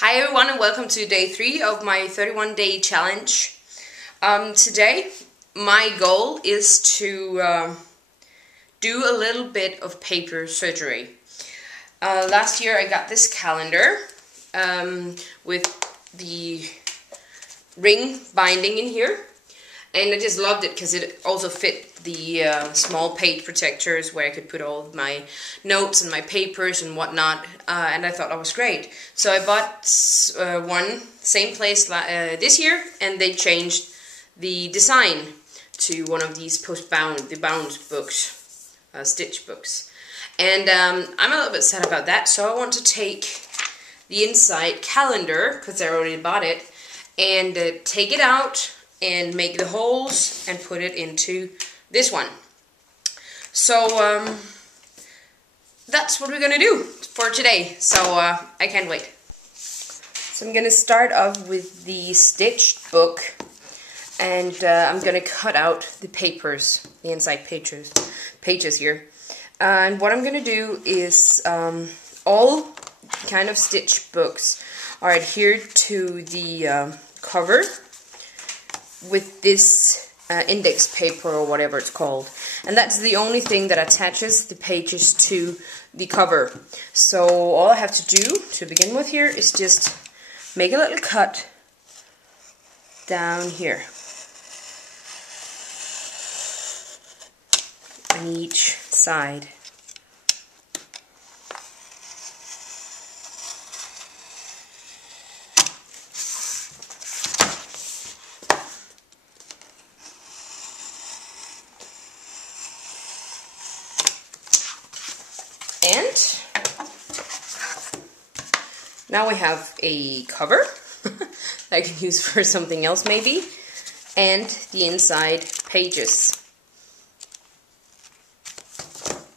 Hi everyone and welcome to day 3 of my 31-day challenge. Today my goal is to do a little bit of paper surgery. Last year I got this calendar with the ring binding in here, and I just loved it because it also fit the small page protectors where I could put all of my notes and my papers and whatnot, and I thought that was great. So I bought one, same place this year, and they changed the design to one of these bound books, stitch books. And I'm a little bit sad about that, so I want to take the inside calendar, because I already bought it, and take it out and make the holes and put it into this one. So that's what we're gonna do for today, so I can't wait. So I'm gonna start off with the stitched book, and I'm gonna cut out the papers, the inside pages here. And what I'm gonna do is all kind of stitch books are adhered to the cover with this index paper or whatever it's called, and that's the only thing that attaches the pages to the cover. So all I have to do to begin with here is just make a little cut down here on each side. And now we have a cover that I can use for something else maybe, and the inside pages.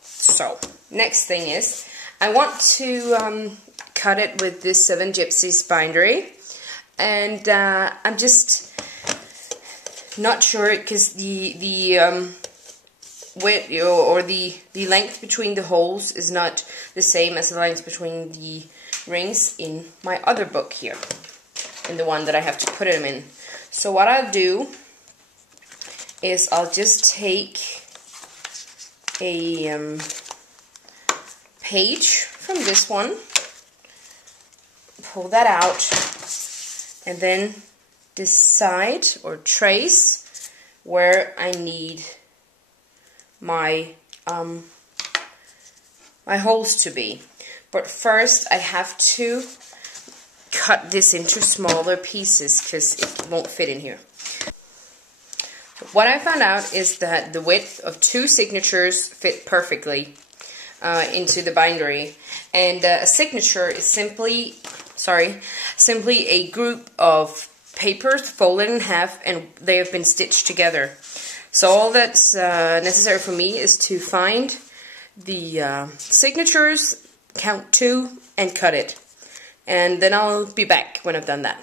So, next thing is, I want to cut it with this 7 Gypsies bindery, and I'm just not sure because the width or the length between the holes is not the same as the length between the rings in my other book here, in the one that I have to put them in. So what I'll do is I'll just take a page from this one, pull that out, and then decide or trace where I need my my holes to be. But first I have to cut this into smaller pieces because it won't fit in here. What I found out is that the width of 2 signatures fit perfectly into the bindery, and a signature is simply a group of papers folded in half and they have been stitched together. So all that's necessary for me is to find the signatures, count 2, and cut it. And then I'll be back when I've done that.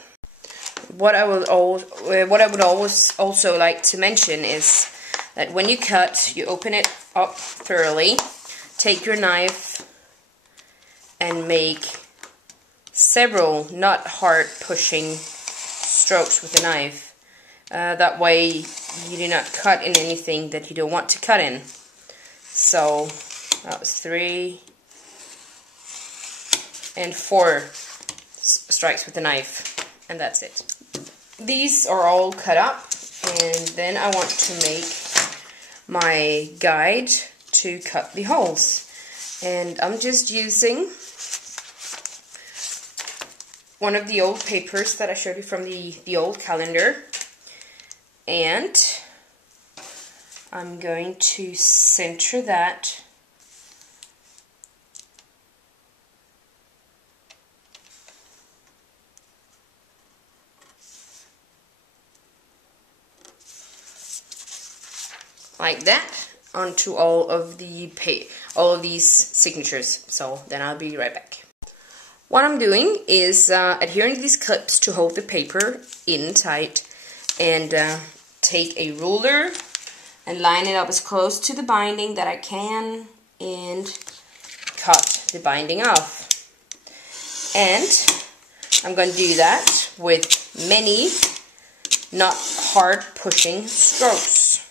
What I would always also like to mention is that when you cut, you open it up thoroughly, take your knife, and make several not hard pushing strokes with the knife. That way you do not cut in anything that you don't want to cut in. So that was 3 and 4 strikes with the knife, and that's it. These are all cut up, and then I want to make my guide to cut the holes. And I'm just using one of the old papers that I showed you from the old calendar, and I'm going to center that like that onto all of these signatures. So then I'll be right back. What I'm doing is adhering these clips to hold the paper in tight, and take a ruler and line it up as close to the binding that I can and cut the binding off. And I'm going to do that with many not hard pushing strokes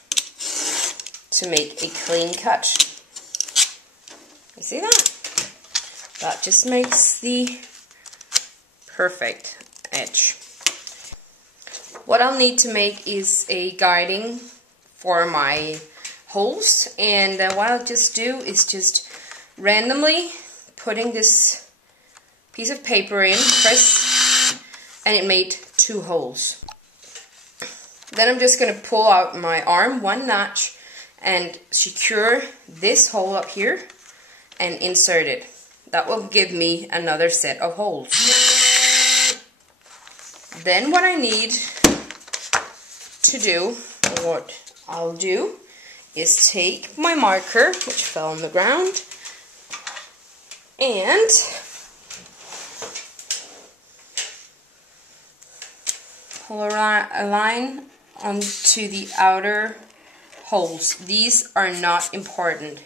to make a clean cut. You see that? That just makes the perfect edge. What I'll need to make is a guiding for my holes, and what I'll just do is just randomly putting this piece of paper in, press, and it made 2 holes. Then I'm just going to pull out my arm 1 notch and secure this hole up here and insert it. That will give me another set of holes. Then what I need to do, or what I'll do, is take my marker, which fell on the ground, and pull a line onto the outer holes. These are not important.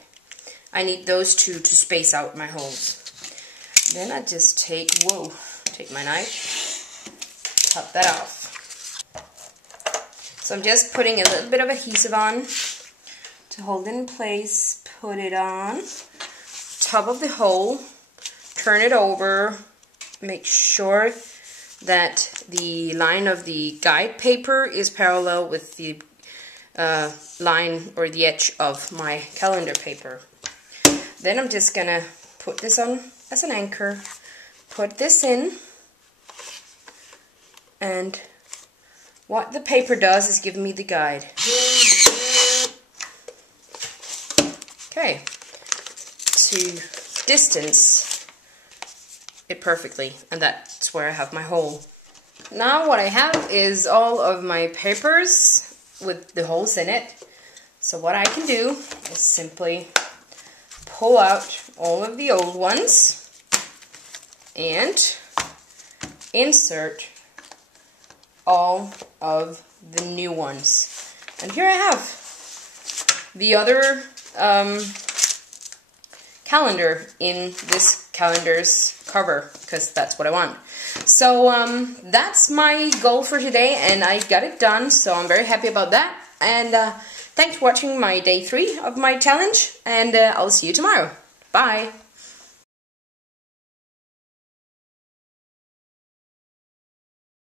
I need those 2 to space out my holes. Then I just take my knife, cut that off. So I'm just putting a little bit of adhesive on to hold it in place. Put it on top of the hole, turn it over, make sure that the line of the guide paper is parallel with the line or the edge of my calendar paper. Then I'm just gonna put this on as an anchor, put this in, and what the paper does is give me the guide. Okay, to distance it perfectly, and that's where I have my hole. Now what I have is all of my papers with the holes in it. So what I can do is simply pull out all of the old ones and insert all of the new ones. And here I have the other calendar in this calendar's cover, because that's what I want. So that's my goal for today, and I got it done, so I'm very happy about that. And thanks for watching my day 3 of my challenge, and I'll see you tomorrow. Bye!